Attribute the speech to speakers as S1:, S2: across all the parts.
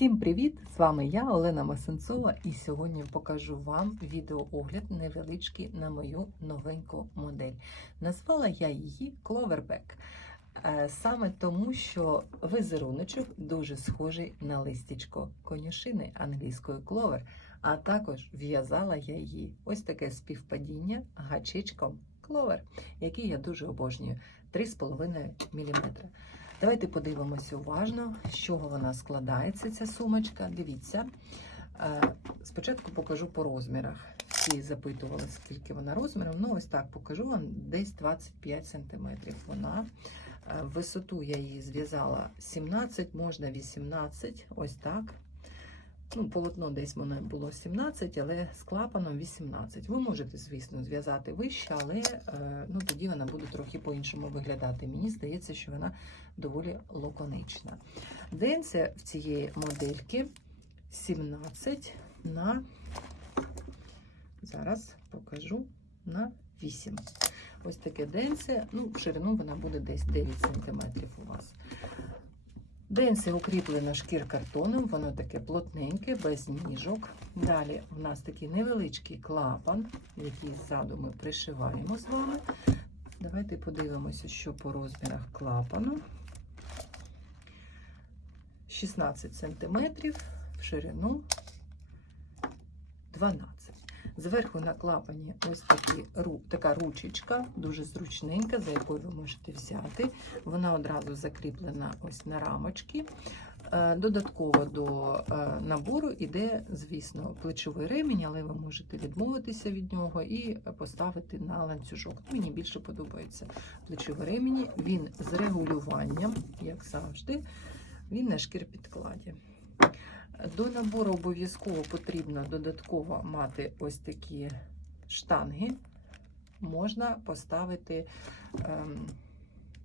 S1: Всім привіт! З вами я, Олена Масенцова, і сьогодні покажу вам відеоогляд невеличкий на мою новеньку модель. Назвала я її Cloverback. Е, Саме тому, що візеруночок дуже схожий на листячко конюшини англійської кловер, а також в'язала я її ось таке співпадіння гачичком кловер, який я дуже обожнюю 3,5 мм. Давайте подивимося уважно, з чого вона складається, ця сумочка. Дивіться. Е, Спочатку покажу по розмірах. Всі запитували, скільки вона розміром. Ну, ось так покажу вам десь 25 см. Вона Е, висоту я її зв'язала 17, можна 18, ось так. Ну, полотно десь воно було 17, але з клапаном 18. Ви можете, звісно, зв'язати вище, але е, ну, тоді вона буде трохи по-іншому виглядати. Мені здається, що вона доволі лаконична. Денце в цієї модельки 17 на, зараз покажу, на 8. Ось таке денце, ну, в ширину вона буде десь 9 см у вас. Денце укріплено шкір-картоном, воно таке плотненьке, без ніжок. Далі у нас такий невеличкий клапан, який ззаду ми пришиваємо з вами. Давайте подивимося, що по розмірах клапану. 16 см, в ширину 12 Зверху на клапані ось такі, така ручечка, дуже зручненька, за якою ви можете взяти. Вона одразу закріплена ось на рамочки. Е, додатково до е, набору йде, звісно, плечовий ремінь, але ви можете відмовитися від нього і поставити на ланцюжок. Мені більше подобається плечовий ремінь. Він з регулюванням, як завжди, він на шкір-підкладі. До набору обов'язково потрібно додатково мати ось такі штанги. Можна поставити ем,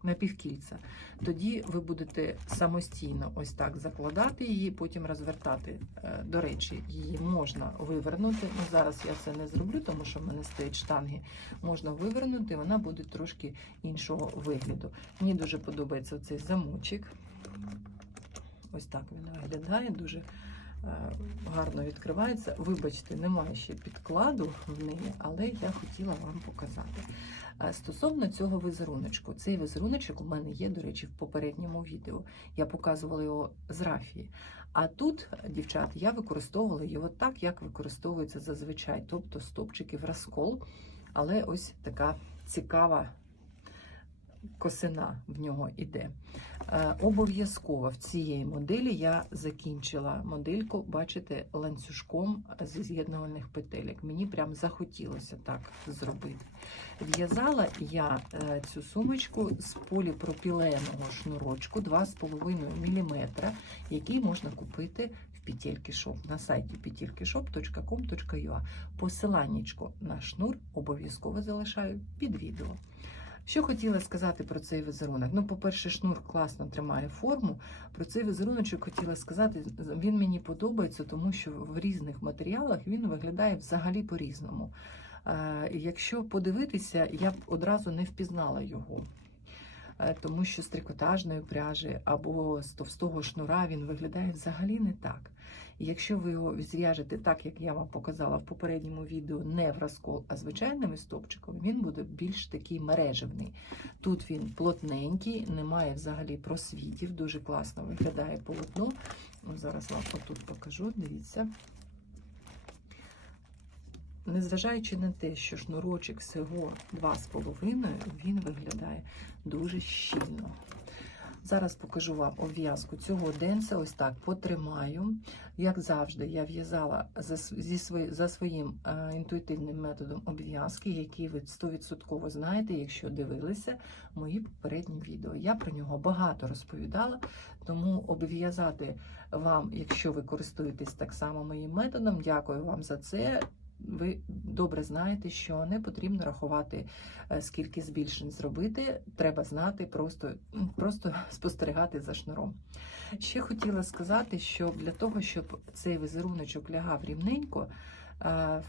S1: напівкільця. Тоді ви будете самостійно ось так закладати її, потім розвертати. Е, до речі, її можна вивернути. Ну, Зараз я це не зроблю, тому що в мене стоять штанги. Можна вивернути, вона буде трошки іншого вигляду. Мені дуже подобається цей замочок. Ось так він виглядає, дуже е, гарно відкривається. Вибачте, немає ще підкладу в неї, але я хотіла вам показати. Е, Стосовно цього візеруночку, цей візеруночок у мене є, до речі, в попередньому відео. Я показувала його з рафії. А тут, дівчат, я використовувала його так, як використовується зазвичай, тобто стопчики в розкол. Але ось така цікава косина в нього іде. Е, обов'язково в цієї моделі я закінчила модельку, бачите, ланцюжком зі з'єднувальних петелек. Мені прям захотілося так зробити. В'язала я е, цю сумочку з поліпропіленого шнурочку 2,5 мм, який можна купити в Шоп на сайті petelkishop.com.ua. Посиланнячко на шнур обов'язково залишаю під відео. Що хотіла сказати про цей візерунок? Ну, по-перше, шнур класно тримає форму. Про цей візеруночок хотіла сказати, він мені подобається, тому що в різних матеріалах він виглядає взагалі по-різному. Е, Якщо подивитися, я б одразу не впізнала його. Е, Тому що з трикотажної пряжі або з товстого шнура він виглядає взагалі не так. Якщо ви його зв'яжете так, як я вам показала в попередньому відео, не в розкол, а звичайними стопчиками, він буде більш такий мережевний. Тут він плотненький, немає взагалі просвітів, дуже класно виглядає полотно. Зараз вам отут покажу, дивіться. Незважаючи на те, що шнурочок всього 2,5, він виглядає дуже щільно. Зараз покажу вам обв'язку цього денця. Ось так потримаю. Як завжди, я в'язала за, зі свої, за своїм е, інтуїтивним методом обв'язки, який ви 100% знаєте, якщо дивилися мої попередні відео. Я про нього багато розповідала, тому обв'язати вам, якщо ви користуєтесь так само моїм методом, дякую вам за це. Ви добре знаєте, що не потрібно рахувати, е, скільки збільшень зробити. Треба знати, просто просто спостерігати за шнуром. Ще хотіла сказати, що для того, щоб цей візеруночок лягав рівненько, е,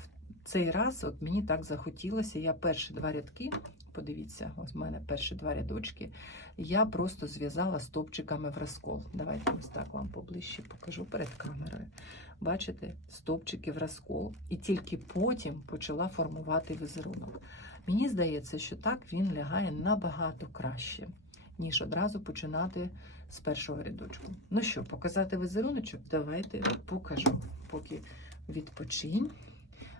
S1: цей раз от мені так захотілося. Я перші два рядки, подивіться, ось в мене перші два рядочки, я просто зв'язала стовпчиками в розкол. Давайте ось так вам поближче покажу перед камерою. Бачите, стовпчики в розкол, і тільки потім почала формувати візерунок. Мені здається, що так він лягає набагато краще, ніж одразу починати з першого рядочку. Ну що, показати візеруночок? Давайте покажу, поки відпочинь.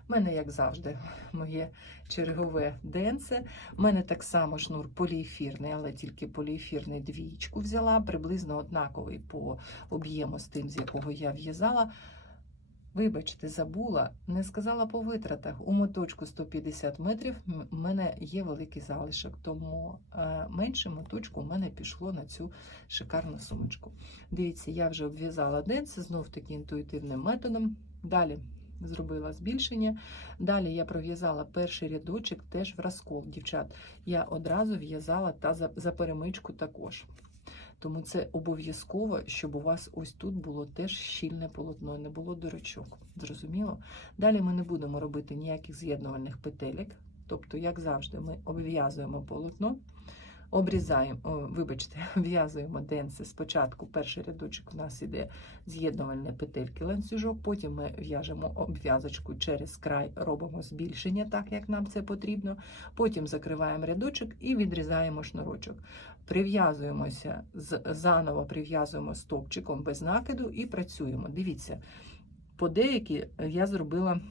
S1: У мене, як завжди, моє чергове денце. У мене так само шнур поліефірний, але тільки поліефірний двічку взяла, приблизно однаковий по об'єму з тим, з якого я в'язала. Вибачте, забула, не сказала по витратах. У моточку 150 метрів в мене є великий залишок, тому е, менше моточку у мене пішло на цю шикарну сумочку. Дивіться, я вже обв'язала денце, знов таки інтуїтивним методом. Далі зробила збільшення. Далі я пров'язала перший рядочок теж в розкол, дівчат. Я одразу в'язала та за, за перемичку також. Тому це обов'язково, щоб у вас ось тут було теж щільне полотно, не було дирочок. Зрозуміло? Далі ми не будемо робити ніяких з'єднувальних петелек. Тобто, як завжди, ми обв'язуємо полотно, обрізаємо, вибачте, в'язуємо денце. Спочатку перший рядочок у нас іде з'єднувальні петельки ланцюжок, потім ми в'яжемо обв'язочку через край, робимо збільшення, так як нам це потрібно. Потім закриваємо рядочок і відрізаємо шнурочок. Прив'язуємося заново прив'язуємо стовпчиком без накиду і працюємо. Дивіться, по деякі я зробила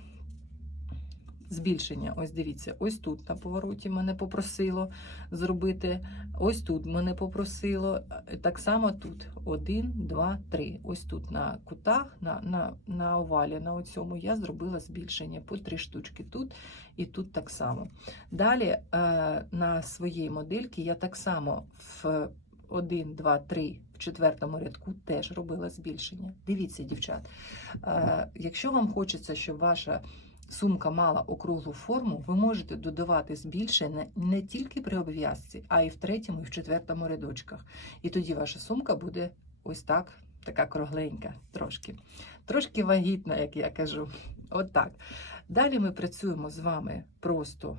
S1: збільшення. Ось дивіться, ось тут на повороті мене попросило зробити. Ось тут мене попросило. е, Так само тут. Один, два, три. Ось тут на кутах, на, на, на овалі, на оцьому я зробила збільшення по три штучки тут і тут так само. Далі е, на своїй модельці я так само в 1, 2, 3 в четвертому рядку теж робила збільшення. Дивіться, дівчат, е, якщо вам хочеться, щоб ваша сумка мала округлу форму, ви можете додавати збільшення не тільки при обв'язці, а й в третьому і в четвертому рядочках. І тоді ваша сумка буде ось так, така кругленька, трошки. Трошки вагітна, як я кажу. Отак. Далі ми працюємо з вами просто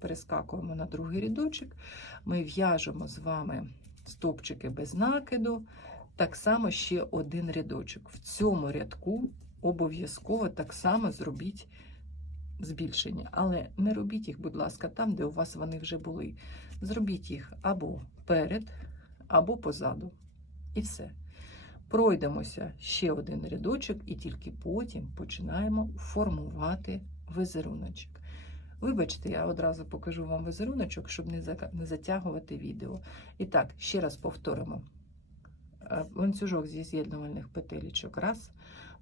S1: перескакуємо на другий рядочок. Ми в'яжемо з вами стовпчики без накиду. Так само ще один рядочок. В цьому рядку обов'язково так само зробіть збільшення. Але не робіть їх, будь ласка, там, де у вас вони вже були. Зробіть їх або перед, або позаду. І все. Пройдемося ще один рядочок, і тільки потім починаємо формувати візеруночок. Вибачте, я одразу покажу вам візеруночок, щоб не затягувати відео. І так, ще раз повторимо. Е, Ланцюжок зі з'єднувальних петелечок раз,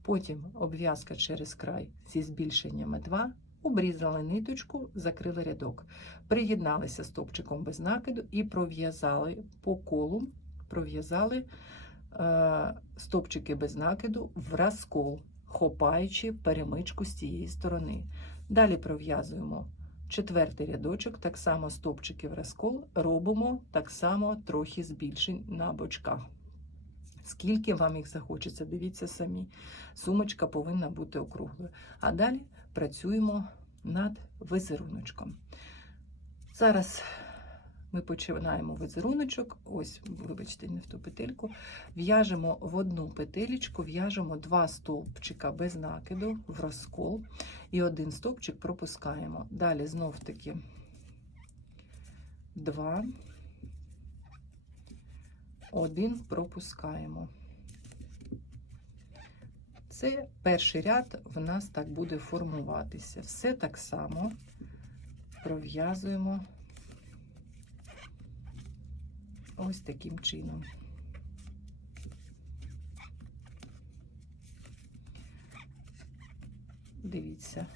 S1: потім обв'язка через край зі збільшеннями 2, обрізали ниточку, закрили рядок, приєдналися стовпчиком без накиду і пров'язали по колу, пров'язали е, стовпчики без накиду в розкол, хопаючи перемичку з цієї сторони. Далі пров'язуємо четвертий рядочок, так само стовпчики в розкол, робимо так само трохи збільшень на бочках. Скільки вам їх захочеться, дивіться самі. Сумочка повинна бути округлою. А далі працюємо над візеруночком. Зараз ми починаємо візеруночок. Ось, вибачте, не в ту петельку. В'яжемо в одну петелечку, в'яжемо два стовпчика без накиду в розкол і один стовпчик пропускаємо. Далі знов таки два, один пропускаємо. Це перший ряд в нас так буде формуватися. Все так само пров'язуємо ось таким чином. Дивіться.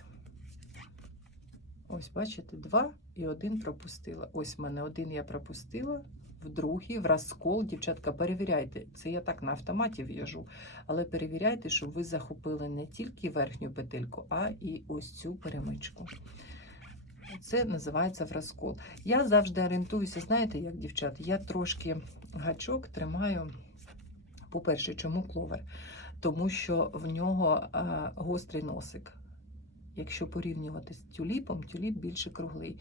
S1: Ось, бачите, два і один пропустила. Ось в мене один я пропустила, в другий, в розкол. Дівчатка, перевіряйте. Це я так на автоматі в'яжу. Але перевіряйте, щоб ви захопили не тільки верхню петельку, а і ось цю перемичку. Це називається в розкол. Я завжди орієнтуюся, знаєте, як дівчат, я трошки гачок тримаю. По-перше, чому кловер? Тому що в нього а, гострий носик. якщо порівнювати з тюліпом, тюліп більше круглий,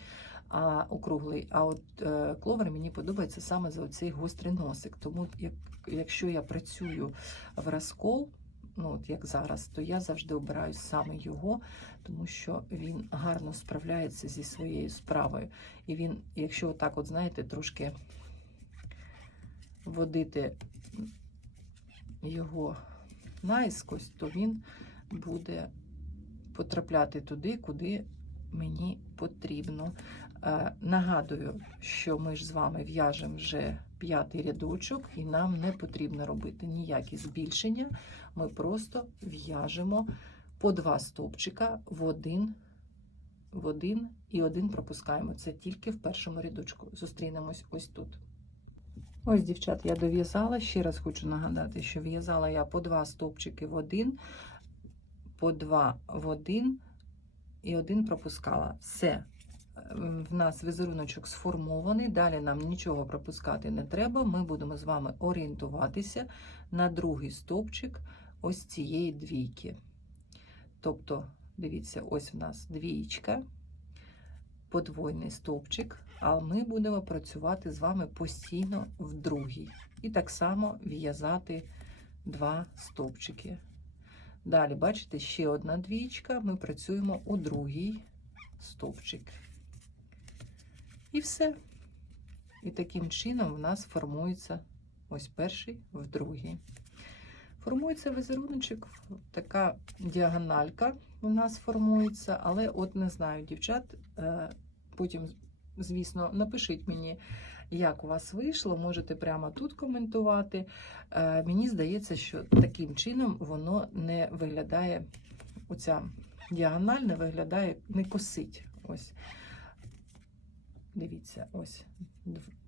S1: а округлий. А от е, кловер мені подобається саме за оцей гострий носик. Тому як, якщо я працюю в розкол, ну от як зараз, то я завжди обираю саме його, тому що він гарно справляється зі своєю справою. І він, якщо отак, от знаєте, трошки водити його наїскось, то він буде потрапляти туди, куди мені потрібно. Е, Нагадую, що ми ж з вами в'яжемо вже п'ятий рядочок, і нам не потрібно робити ніякі збільшення. Ми просто в'яжемо по два стовпчика в один, в один і один пропускаємо. Це тільки в першому рядочку. Зустрінемось ось тут. Ось, дівчат, я дов'язала. Ще раз хочу нагадати, що в'язала я по два стовпчики в один, по два в один і один пропускала. Все. В нас візеруночок сформований, далі нам нічого пропускати не треба. Ми будемо з вами орієнтуватися на другий стовпчик ось цієї двійки. Тобто, дивіться, ось в нас двієчка, подвойний стовпчик, а ми будемо працювати з вами постійно в другій. І так само в'язати два стовпчики. Далі, бачите, ще одна двічка, ми працюємо у другий стовпчик. І все. І таким чином в нас формується ось перший в другий. Формується візеруночок, така діагональка у нас формується, але от не знаю, дівчат, е, потім, звісно, напишіть мені, як у вас вийшло, можете прямо тут коментувати. Е, Мені здається, що таким чином воно не виглядає, оця діагональ не виглядає, не косить. Ось. Дивіться, ось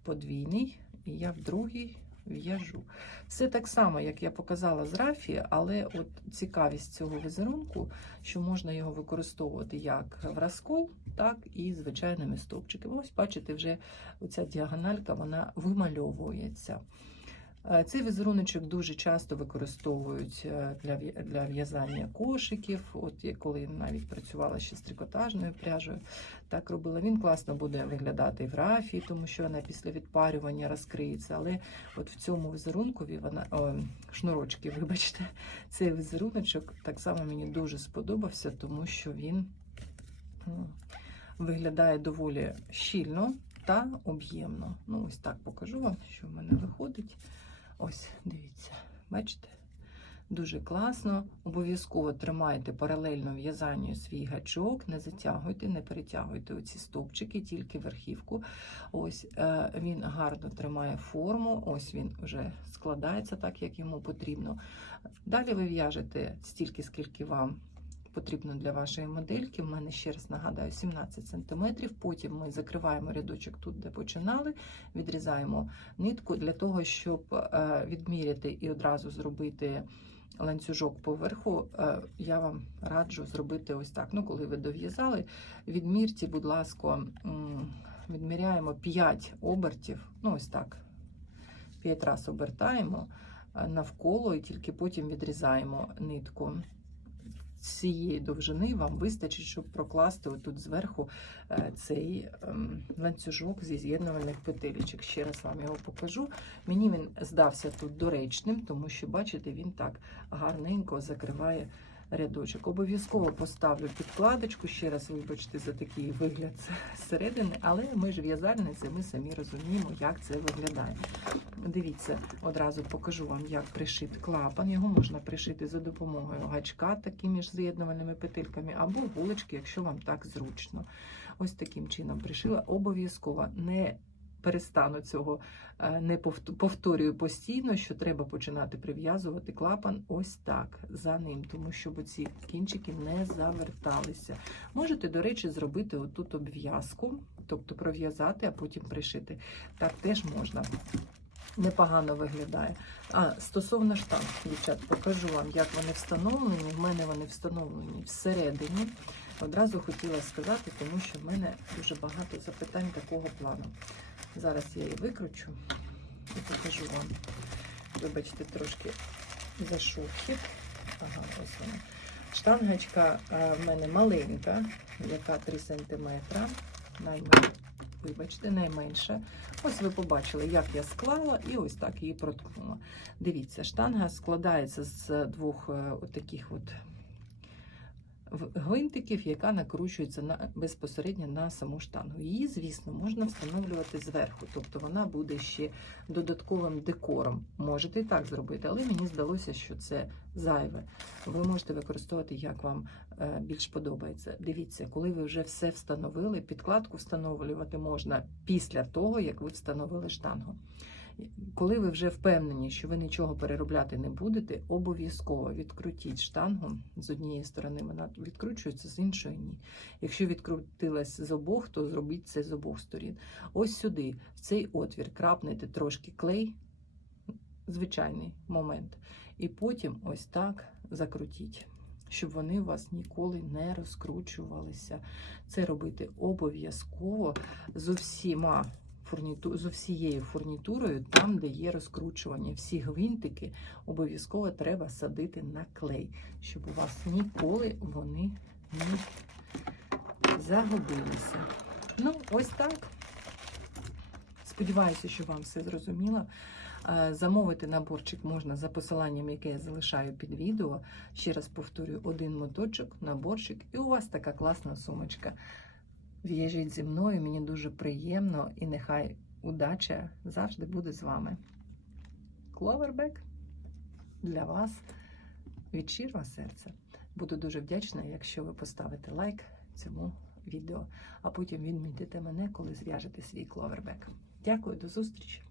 S1: подвійний, і я в другий в'яжу. Все так само, як я показала з рафі, але от цікавість цього візерунку, що можна його використовувати як вразку, так і звичайними стовпчиками. Ось, бачите, вже оця діагональка вона вимальовується. Е, Цей візеруночок дуже часто використовують е, для для в'язання кошиків. От я коли навіть працювала ще з трикотажною пряжею, так робила. Він класно буде виглядати в рафі, тому що вона після відпарювання розкриється. Але от в цьому візерункові вона о, шнурочки, вибачте, цей візеруночок так само мені дуже сподобався, тому що він м, виглядає доволі щільно та об'ємно. Ну, ось так покажу вам, що в мене виходить. Ось, дивіться, бачите? Дуже класно. Обов'язково тримайте паралельно в'язанню свій гачок, не затягуйте, не перетягуйте оці стовпчики, тільки верхівку. Ось е, він гарно тримає форму, ось він вже складається так, як йому потрібно. Далі ви в'яжете стільки, скільки вам потрібно для вашої модельки. У мене ще раз нагадаю 17 см. Потім ми закриваємо рядочок тут, де починали, відрізаємо нитку для того, щоб е, відміряти і одразу зробити ланцюжок поверху. е, Я вам раджу зробити ось так. Ну, коли ви дов'язали, відмірці, будь ласка, відміряємо 5 обертів. Ну, ось так. 5 разів обертаємо е, навколо і тільки потім відрізаємо нитку цієї довжини вам вистачить, щоб прокласти отут зверху е, цей ем, ланцюжок зі з'єднувальних петелечок. Ще раз вам його покажу. Мені він здався тут доречним, тому що, бачите, він так гарненько закриває рядочок. Обов'язково поставлю підкладочку, ще раз вибачте за такий вигляд зсередини, але ми ж в'язальниці, ми самі розуміємо, як це виглядає. Дивіться, одразу покажу вам, як пришити клапан. Його можна пришити за допомогою гачка такими ж з'єднувальними петельками, або вулички, якщо вам так зручно. Ось таким чином пришила. Обов'язково не перестану цього, е, не повторюю постійно, що треба починати прив'язувати клапан ось так за ним, тому щоб ці кінчики не заверталися. Можете, до речі, зробити отут обв'язку, тобто пров'язати, а потім пришити. Так теж можна. Непогано виглядає. А стосовно штанг, дівчат, покажу вам, як вони встановлені. В мене вони встановлені всередині. Одразу хотіла сказати, тому що в мене дуже багато запитань такого плану. Зараз я її викручу і покажу вам. Вибачте, трошки зашовхів. Ага, ось вона. Штангочка е, в мене маленька, яка 3 см. Наймен... Вибачте, найменша. Ось ви побачили, як я склала, і ось так її проткнула. Дивіться, штанга складається з двох е, таких от гвинтиків, яка накручується на, безпосередньо на саму штангу. Її, звісно, можна встановлювати зверху, тобто вона буде ще додатковим декором. Можете і так зробити, але мені здалося, що це зайве. Ви можете використовувати, як вам е, більш подобається. Дивіться, коли ви вже все встановили, підкладку встановлювати можна після того, як ви встановили штангу. Коли ви вже впевнені, що ви нічого переробляти не будете, обов'язково відкрутіть штангу з однієї сторони, вона відкручується, з іншої ні. Якщо відкрутилась з обох, то зробіть це з обох сторін. Ось сюди, в цей отвір, крапнете трошки клей, звичайний момент, і потім ось так закрутіть. Щоб вони у вас ніколи не розкручувалися. Це робити обов'язково з усіма фурніту... з усією фурнітурою, там, де є розкручування. Всі гвинтики обов'язково треба садити на клей, щоб у вас ніколи вони не загубилися. Ну, ось так. Сподіваюся, що вам все зрозуміло. Е, Замовити наборчик можна за посиланням, яке я залишаю під відео. Ще раз повторюю, один моточок, наборчик, і у вас така класна сумочка. В'їжджіть зі мною, мені дуже приємно і нехай удача завжди буде з вами. Кловербек для вас від щирого серця. Буду дуже вдячна, якщо ви поставите лайк цьому відео, а потім відмітите мене, коли зв'яжете свій кловербек. Дякую, до зустрічі!